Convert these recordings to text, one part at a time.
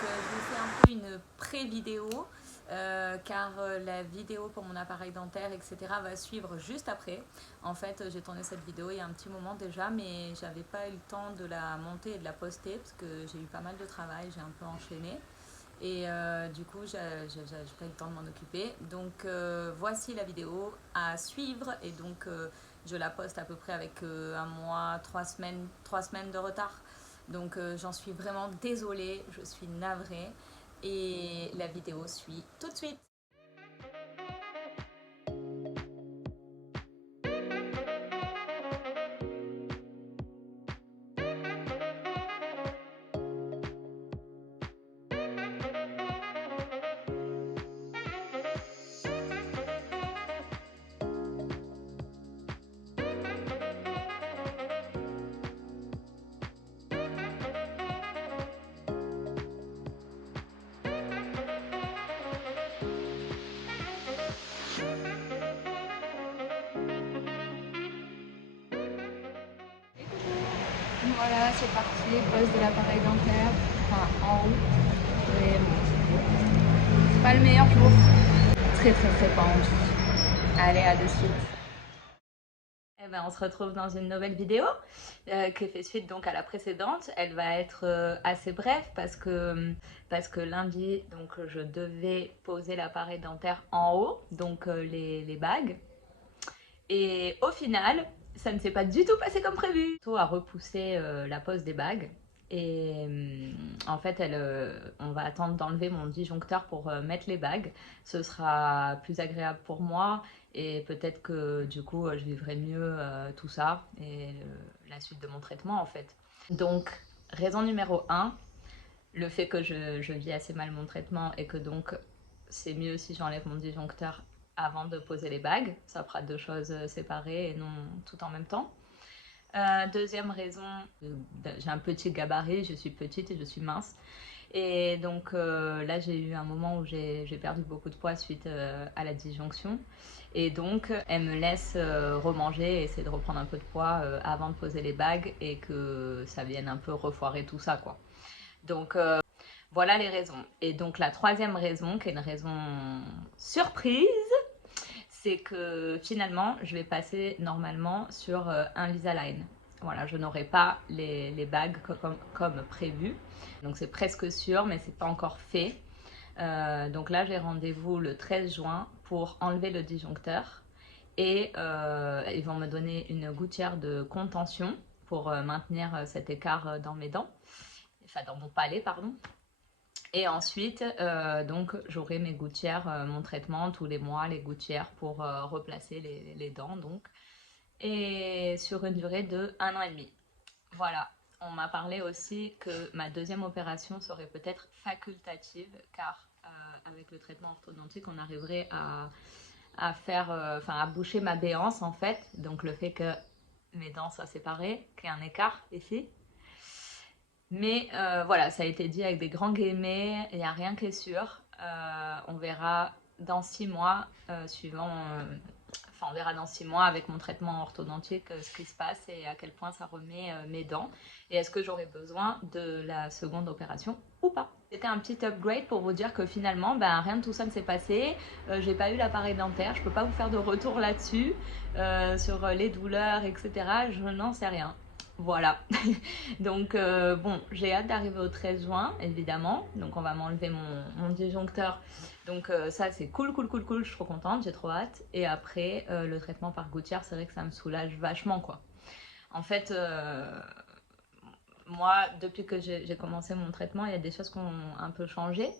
je vous fais un peu une pré-vidéo car la vidéo pour mon appareil dentaire, etc. va suivre juste après. En fait, j'ai tourné cette vidéo il y a un petit moment déjà, mais j'avais pas eu le temps de la monter et de la poster parce que j'ai eu pas mal de travail, j'ai un peu enchaîné. Et du coup, j'ai pas eu le temps de m'en occuper. Donc voici la vidéo à suivre. Et donc je la poste à peu près avec un mois, 3 semaines de retard. Donc j'en suis vraiment désolée, je suis navrée. Et la vidéo suit tout de suite. Voilà, c'est parti, pose de l'appareil dentaire, enfin en haut. Et c'est pas le meilleur jour. Très pas envie. Allez, à de suite. Eh ben, on se retrouve dans une nouvelle vidéo qui fait suite donc à la précédente. Elle va être assez brève parce que lundi, donc, je devais poser l'appareil dentaire en haut, donc les bagues. Et au final, ça ne s'est pas du tout passé comme prévu. Tout a repoussé la pose des bagues. Et en fait, on va attendre d'enlever mon disjoncteur pour mettre les bagues. Ce sera plus agréable pour moi et peut-être que du coup, je vivrai mieux tout ça et la suite de mon traitement en fait. Donc, raison numéro 1, le fait que je vis assez mal mon traitement et que donc c'est mieux si j'enlève mon disjoncteur avant de poser les bagues. Ça fera deux choses séparées et non tout en même temps. Deuxième raison, j'ai un petit gabarit, je suis petite et je suis mince. Et donc là, j'ai eu un moment où j'ai perdu beaucoup de poids suite à la disjonction. Et donc, elle me laisse remanger et essayer de reprendre un peu de poids avant de poser les bagues et que ça vienne un peu refoirer tout ça, quoi. Donc, voilà les raisons. Et donc, la troisième raison, qui est une raison surprise, c'est que finalement, je vais passer normalement sur Invisalign. Voilà, je n'aurai pas les bagues comme prévu. Donc c'est presque sûr, mais c'est pas encore fait. Donc là, j'ai rendez-vous le 13 juin pour enlever le disjoncteur. Et ils vont me donner une gouttière de contention pour maintenir cet écart dans mes dents. Enfin, dans mon palais, pardon. Et ensuite, donc, j'aurai mes gouttières, mon traitement tous les mois, les gouttières pour replacer les dents, donc, et sur une durée de 1 an et demi. Voilà. On m'a parlé aussi que ma deuxième opération serait peut-être facultative, car avec le traitement orthodontique, on arriverait à faire, à boucher ma béance en fait. Donc le fait que mes dents soient séparées, qu'il y ait un écart ici. Mais voilà, ça a été dit avec des grands guillemets, il n'y a rien qui est sûr. On verra dans 6 mois, on verra dans 6 mois avec mon traitement orthodontique ce qui se passe et à quel point ça remet mes dents. Et est-ce que j'aurai besoin de la seconde opération ou pas. C'était un petit upgrade pour vous dire que finalement, rien de tout ça ne s'est passé. J'ai pas eu l'appareil dentaire, je peux pas vous faire de retour là-dessus, sur les douleurs, etc. Je n'en sais rien. Voilà. Donc bon, j'ai hâte d'arriver au 13 juin, évidemment. Donc on va m'enlever mon disjoncteur. Donc ça c'est cool, je suis trop contente, j'ai trop hâte. Et après, le traitement par gouttière, c'est vrai que ça me soulage vachement, quoi. En fait, moi, depuis que j'ai commencé mon traitement, il y a des choses qui ont un peu changé.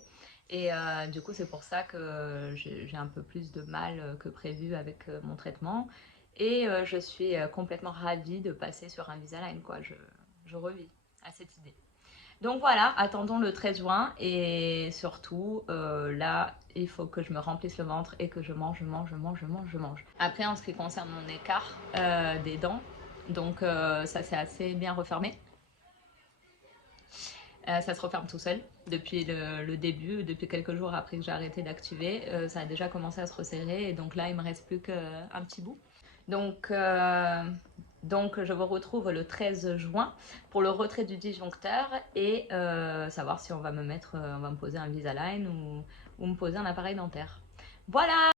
Et du coup, c'est pour ça que j'ai un peu plus de mal que prévu avec mon traitement. Et je suis complètement ravie de passer sur Invisalign, quoi. Je revis à cette idée. Donc voilà, attendons le 13 juin et surtout, là, il faut que je me remplisse le ventre et que je mange. Après, en ce qui concerne mon écart des dents, donc ça s'est assez bien refermé. Ça se referme tout seul depuis le début, depuis quelques jours après que j'ai arrêté d'activer. Ça a déjà commencé à se resserrer et donc là, il me reste plus qu'un petit bout. Donc Donc je vous retrouve le 13 juin pour le retrait du disjoncteur et savoir si on va me poser un Invisalign ou me poser un appareil dentaire. Voilà,